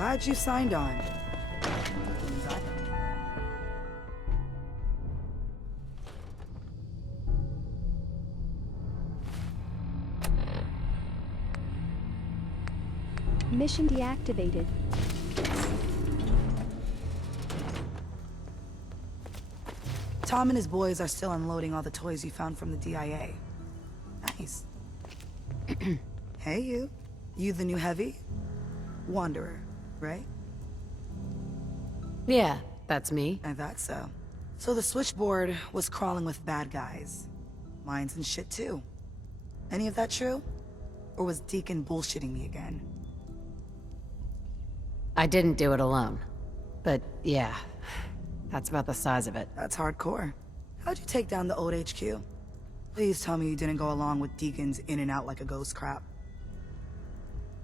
glad you signed on. Mission deactivated. Tom and his boys are still unloading all the toys you found from the DIA. Nice. Hey, you. You the new heavy? Wanderer, right? Yeah, that's me. I thought so. So the switchboard was crawling with bad guys. Mines and shit, too. Any of that true? Or was Deacon bullshitting me again? I didn't do it alone. But yeah, that's about the size of it. That's hardcore. How'd you take down the old HQ? Please tell me you didn't go along with Deacon's in and out like a ghost crap.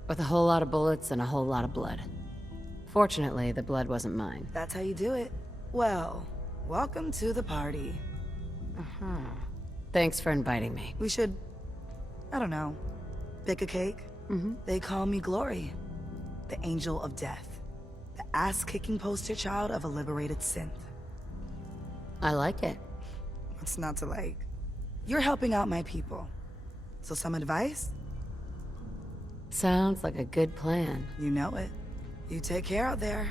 With a whole lot of bullets and a whole lot of blood. Fortunately, the blood wasn't mine. That's how you do it. Well, welcome to the party. Thanks for inviting me. We should, I don't know, pick a cake? They call me Glory, the angel of death. The ass-kicking poster child of a liberated synth. I like it. What's not to like? You're helping out my people. So some advice? Sounds like a good plan. You know it. You take care out there.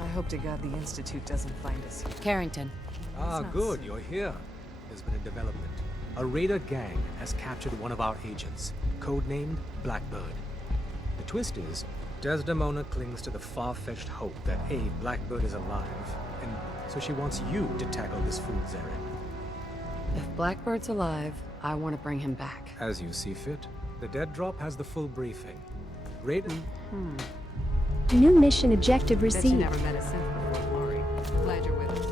I hope to God the Institute doesn't find us here. Carrington. Ah, good, you're here. There's been a development. A raider gang has captured one of our agents, codenamed Blackbird. The twist is, Desdemona clings to the far-fetched hope that A, Blackbird is alive, and so she wants you to tackle this fool's errand. If Blackbird's alive, I want to bring him back. As you see fit. The Dead Drop has the full briefing. Raiden... New mission objective Bet you received. never met a synth before, Glory. Glad you're with us.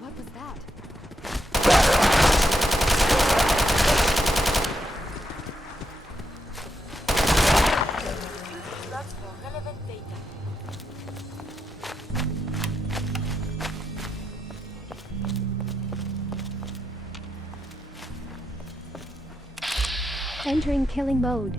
What was that? Entering killing mode.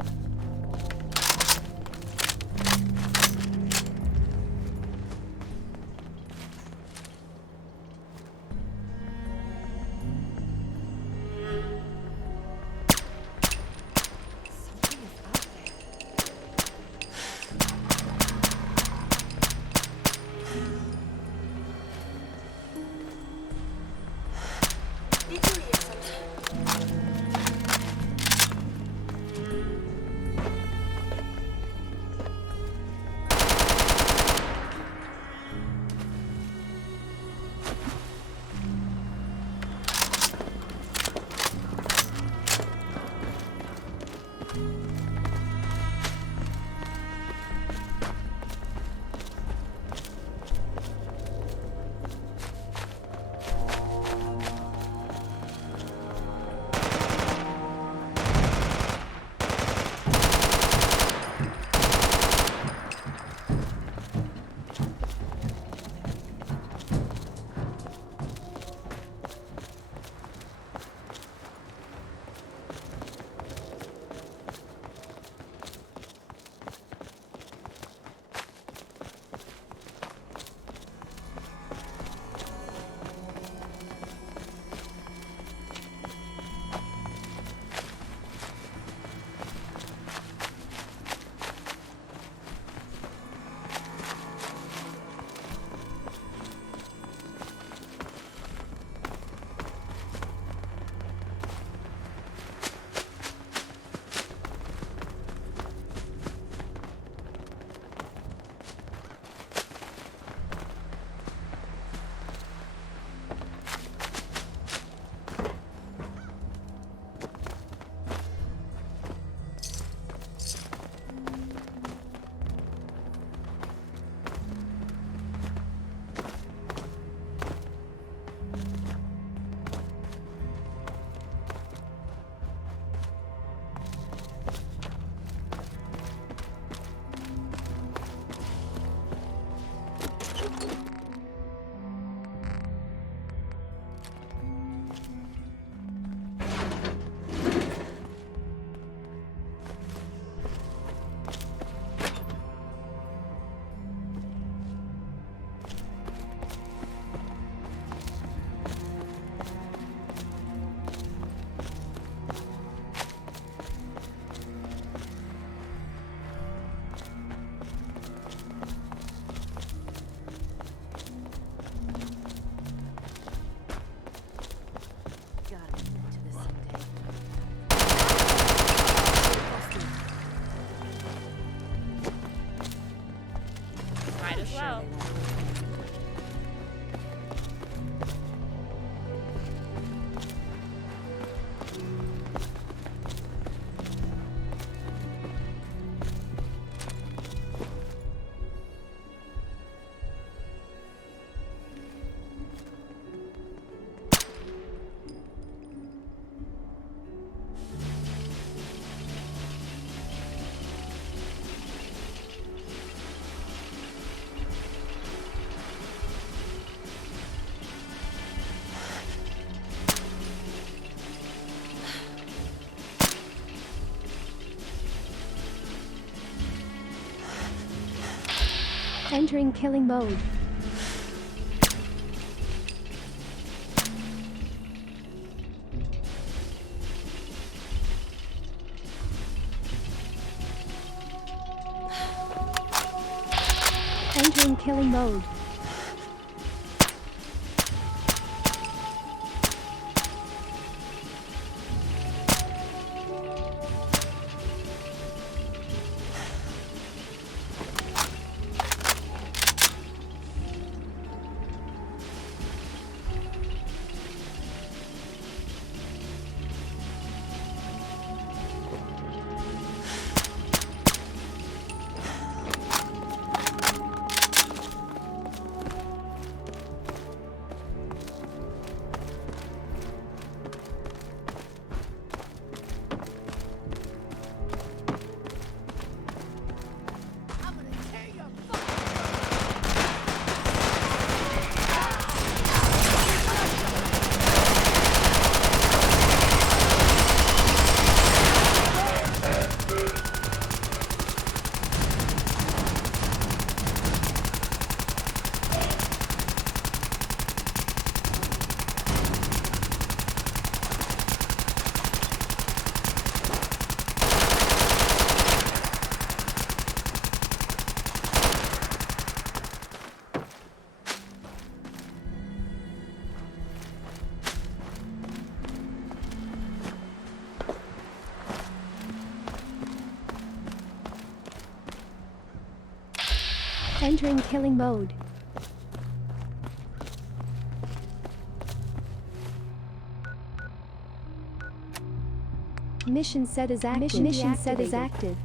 Entering killing mode. Entering killing mode. Entering killing mode. Mission set is active. Mission set is active.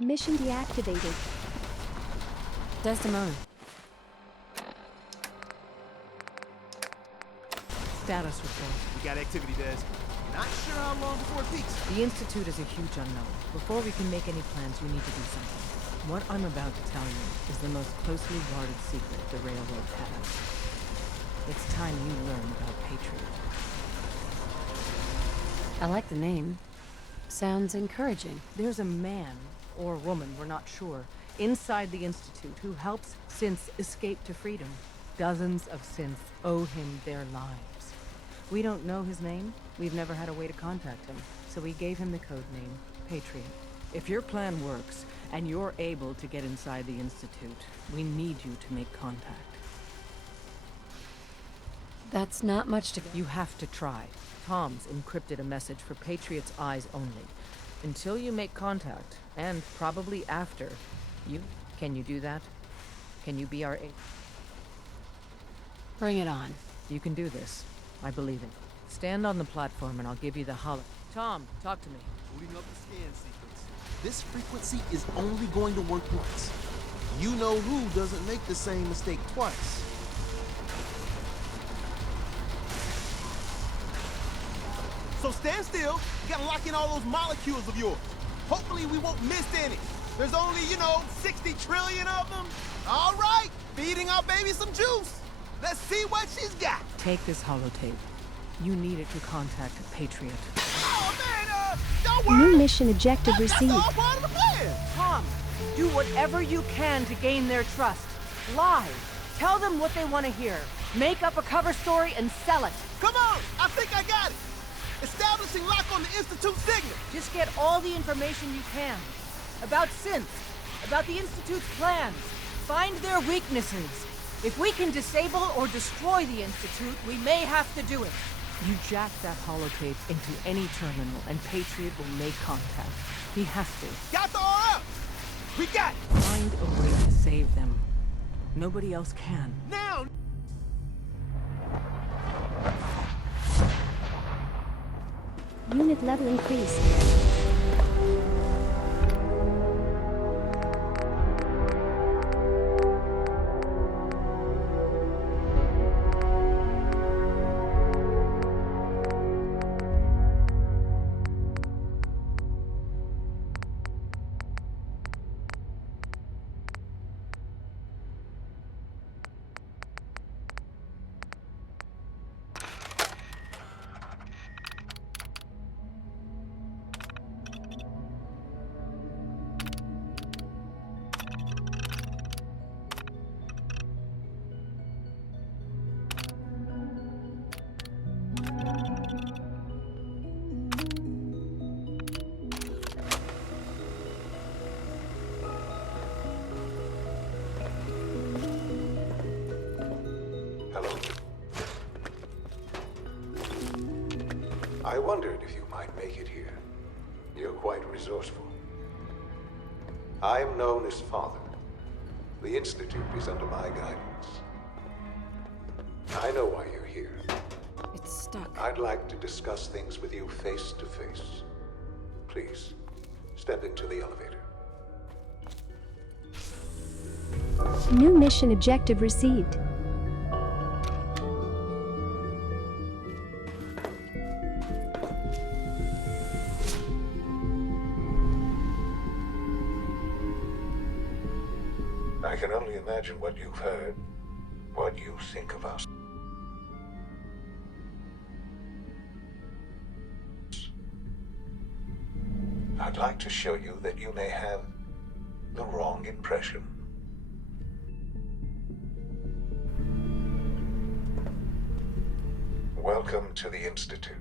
Mission deactivated. Desdemona. Status report. We got activity, Des. Not sure how long before it peaks. The Institute is a huge unknown. Before we can make any plans, we need to do something. What I'm about to tell you is the most closely guarded secret the Railroad has. It's time you learn about Patriot. I like the name. Sounds encouraging. There's a man, or woman, we're not sure, inside the Institute who helps synths escape to freedom. Dozens of synths owe him their lives. We don't know his name. We've never had a way to contact him, so we gave him the code name, Patriot. If your plan works, and you're able to get inside the Institute, we need you to make contact. That's not much to... You have to try. Tom's encrypted a message for Patriot's eyes only. Until you make contact, and probably after. Can you do that? Can you be our Bring it on. You can do this. I believe in you. Stand on the platform and I'll give you the holo. Tom, talk to me. Booting up the scan sequence. This frequency is only going to work once. You know who doesn't make the same mistake twice. So stand still. You gotta lock in all those molecules of yours. Hopefully we won't miss any. There's only, 60 trillion of them. All right, feeding our baby some juice. Let's see what she's got. Take this holotape. You need it to contact Patriot. Oh man, don't worry. New mission objective That's received. all part of the plan. Tom, do whatever you can to gain their trust. Lie. Tell them what they want to hear. Make up a cover story and sell it. Come on, I think I got it. Establishing lock on the Institute signal. Just get all the information you can. About synths, about the Institute's plans. Find their weaknesses. If we can disable or destroy the Institute, we may have to do it. You jack that holotape into any terminal and Patriot will make contact. He has to. Got the RF. We got it. Find a way to save them. Nobody else can. Now. Unit level increased. Hello. I wondered if you might make it here. You're quite resourceful. I'm known as Father. The Institute is under my guidance. I know why you're here. It's stuck. I'd like to discuss things with you face to face. Please, step into the elevator. New mission objective received. I can only imagine what you've heard, what you think of us. I'd like to show you that you may have the wrong impression. Welcome to the Institute.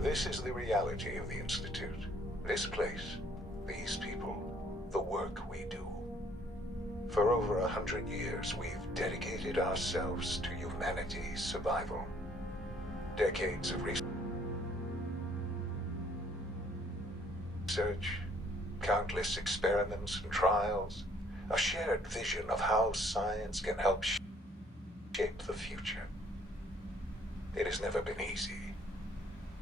This is the reality of the Institute. This place, these people, the work we do. For over 100 years, we've dedicated ourselves to humanity's survival. Decades of research, countless experiments and trials, a shared vision of how science can help shape the future. It has never been easy.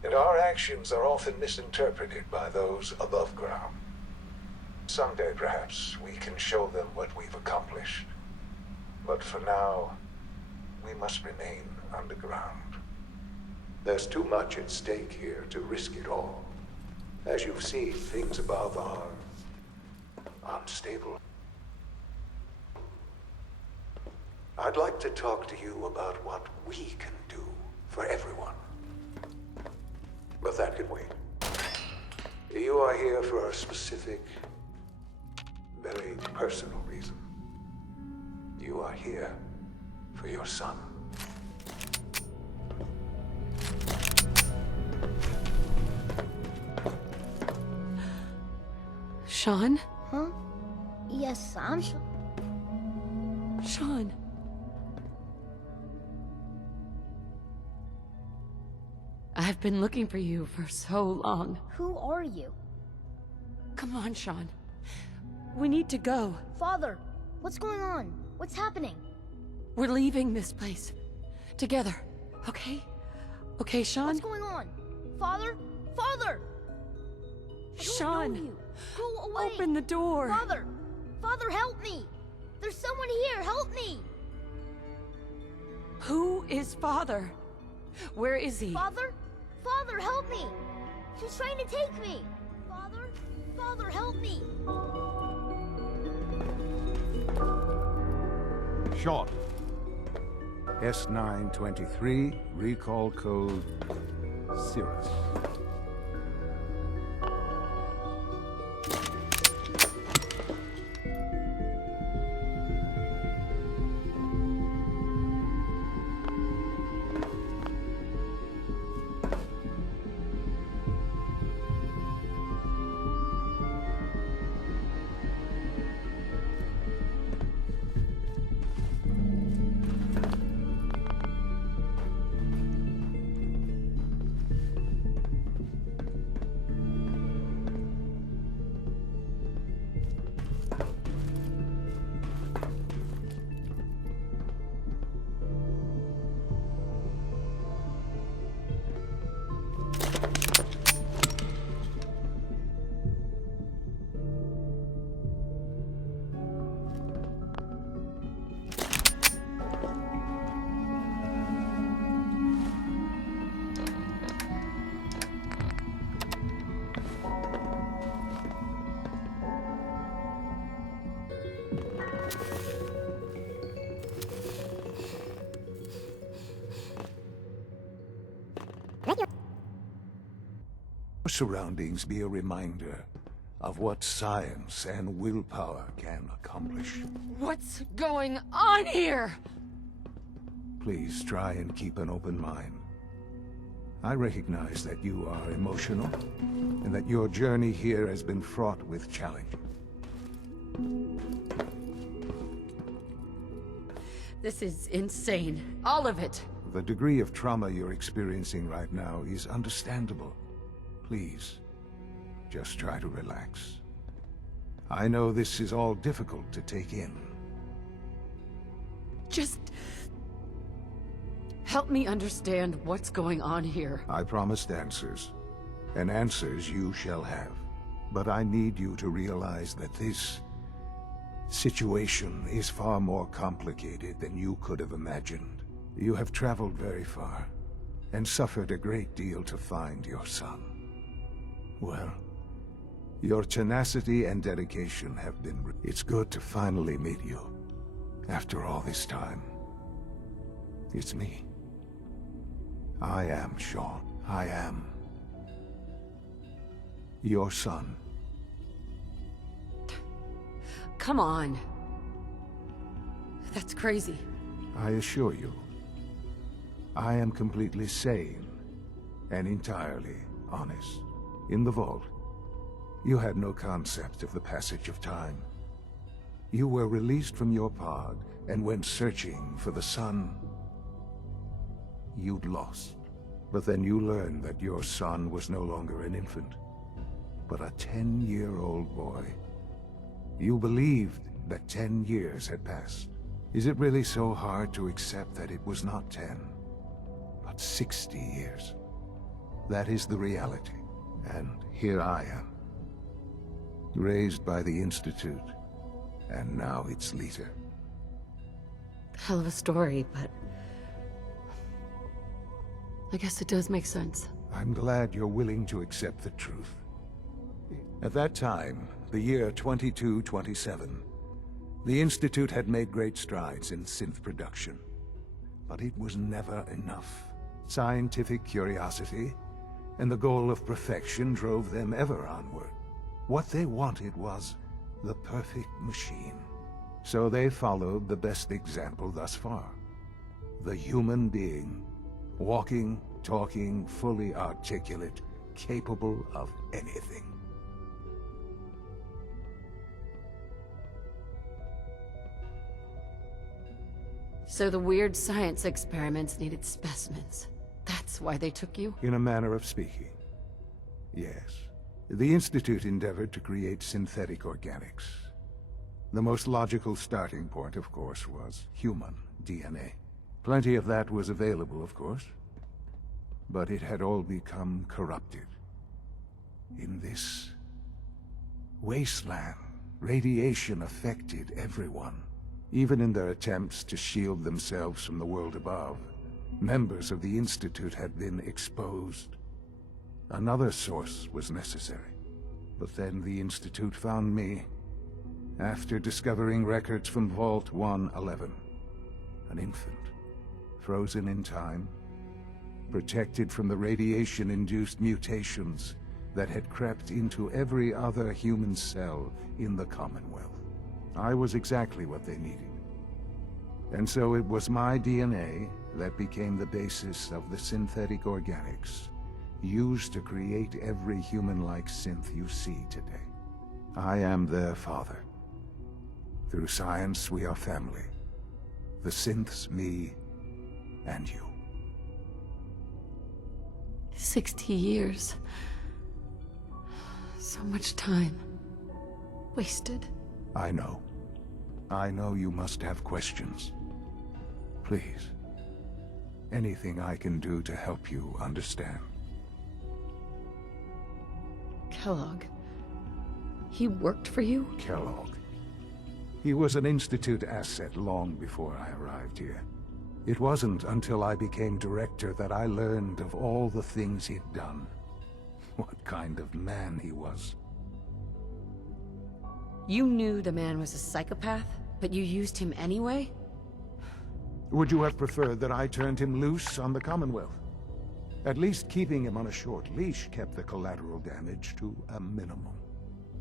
And our actions are often misinterpreted by those above ground. Someday, perhaps, we can show them what we've accomplished. But for now, we must remain underground. There's too much at stake here to risk it all. As you've seen, things above are unstable. I'd like to talk to you about what we can do for everyone. But that can wait. You are here for a specific, very personal reason. You are here for your son. Sean? Huh? Yes, I'm Sean. I've been looking for you for so long. Who are you? Come on, Sean. We need to go. Father, what's going on? What's happening? We're leaving this place. Together, okay? Okay, Sean? What's going on? Father? Father! I don't Sean! know you. Go away! Open the door! Father! Father, help me! There's someone here! Help me! Who is Father? Where is he? Father? Father, help me! She's trying to take me! Father? Father, help me! Short. S923, recall code Cirrus. Surroundings be a reminder of what science and willpower can accomplish. What's going on here? Please try and keep an open mind. I recognize that you are emotional, and that your journey here has been fraught with challenge. This is insane. All of it. The degree of trauma you're experiencing right now is understandable. Please, just try to relax. I know this is all difficult to take in. Just help me understand what's going on here. I promised answers, and answers you shall have. But I need you to realize that this situation is far more complicated than you could have imagined. You have traveled very far, and suffered a great deal to find your son. Well, your tenacity and dedication have been... It's good to finally meet you, after all this time. It's me. I am Sean. I am your son. Come on. That's crazy. I assure you, I am completely sane and entirely honest. In the vault, you had no concept of the passage of time. You were released from your pod and went searching for the son you'd lost. But then you learned that your son was no longer an infant, but a 10-year-old boy. You believed that 10 years had passed. Is it really so hard to accept that it was not 10, but 60 years? That is the reality. And here I am, raised by the Institute, and now its leader. Hell of a story, but I guess it does make sense. I'm glad you're willing to accept the truth. At that time, the year 2227, the Institute had made great strides in synth production. But it was never enough. Scientific curiosity and the goal of perfection drove them ever onward. What they wanted was the perfect machine. So they followed the best example thus far. The human being. Walking, talking, fully articulate, capable of anything. So the weird science experiments needed specimens. That's why they took you? In a manner of speaking. Yes. The Institute endeavored to create synthetic organics. The most logical starting point, of course, was human DNA. Plenty of that was available, of course. But it had all become corrupted. In this wasteland, radiation affected everyone. Even in their attempts to shield themselves from the world above, members of the Institute had been exposed. Another source was necessary. But then the Institute found me, after discovering records from Vault 111. An infant, frozen in time, protected from the radiation-induced mutations that had crept into every other human cell in the Commonwealth. I was exactly what they needed. And so it was my DNA that became the basis of the synthetic organics used to create every human-like synth you see today. I am their father. Through science, we are family. The synths, me, and you. 60 years. So much time. Wasted. I know. I know you must have questions. Please. Anything I can do to help you understand. Kellogg. He worked for you? Kellogg. He was an Institute asset long before I arrived here. It wasn't until I became director that I learned of all the things he'd done. What kind of man he was. You knew the man was a psychopath, but you used him anyway? Would you have preferred that I turned him loose on the Commonwealth? At least keeping him on a short leash kept the collateral damage to a minimum.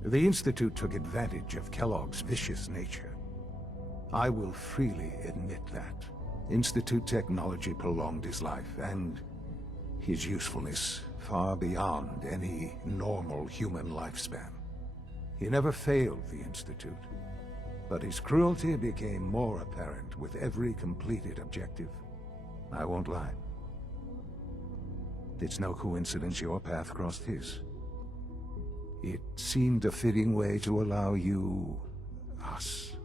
The Institute took advantage of Kellogg's vicious nature. I will freely admit that. Institute technology prolonged his life, and his usefulness far beyond any normal human lifespan. He never failed the Institute, but his cruelty became more apparent with every completed objective. I won't lie. It's no coincidence your path crossed his. It seemed a fitting way to allow you, us,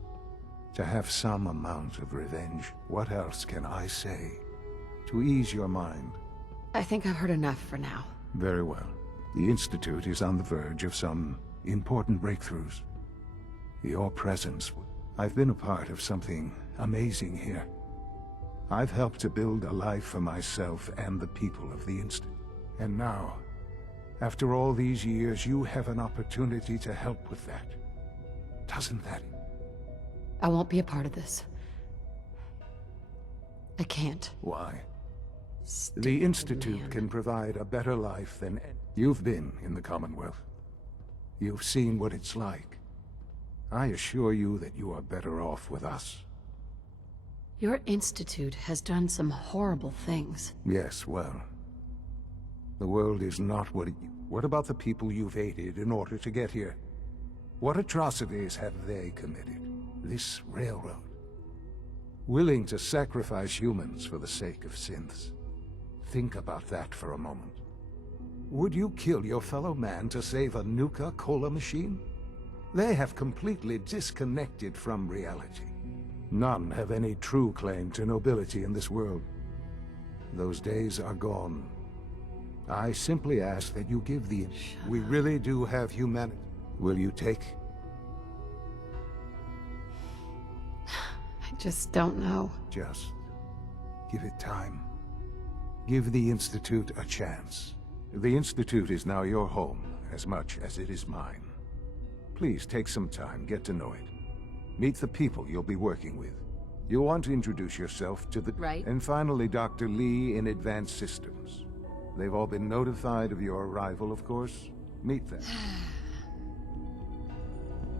to have some amount of revenge. What else can I say to ease your mind? I think I've heard enough for now. Very well. The Institute is on the verge of some important breakthroughs. Your presence... I've been a part of something amazing here. I've helped to build a life for myself and the people of the Institute. And now, after all these years, you have an opportunity to help with that. Doesn't that... I won't be a part of this. I can't. Why? Stay The with Institute man. can provide a better life than... You've been in the Commonwealth. You've seen what it's like. I assure you that you are better off with us. Your institute has done some horrible things. Yes, well... The world is not what it... What about the people you've aided in order to get here? What atrocities have they committed? This railroad. Willing to sacrifice humans for the sake of synths. Think about that for a moment. Would you kill your fellow man to save a Nuka-Cola machine? They have completely disconnected from reality. None have any true claim to nobility in this world. Those days are gone. I simply ask that you give the... We really do have humanity. Will you take... I just don't know. Just give it time. Give the Institute a chance. The Institute is now your home, as much as it is mine. Please take some time, get to know it. Meet the people you'll be working with. You'll want to introduce yourself to the... Right. And finally, Dr. Lee in Advanced Systems. They've all been notified of your arrival, of course. Meet them.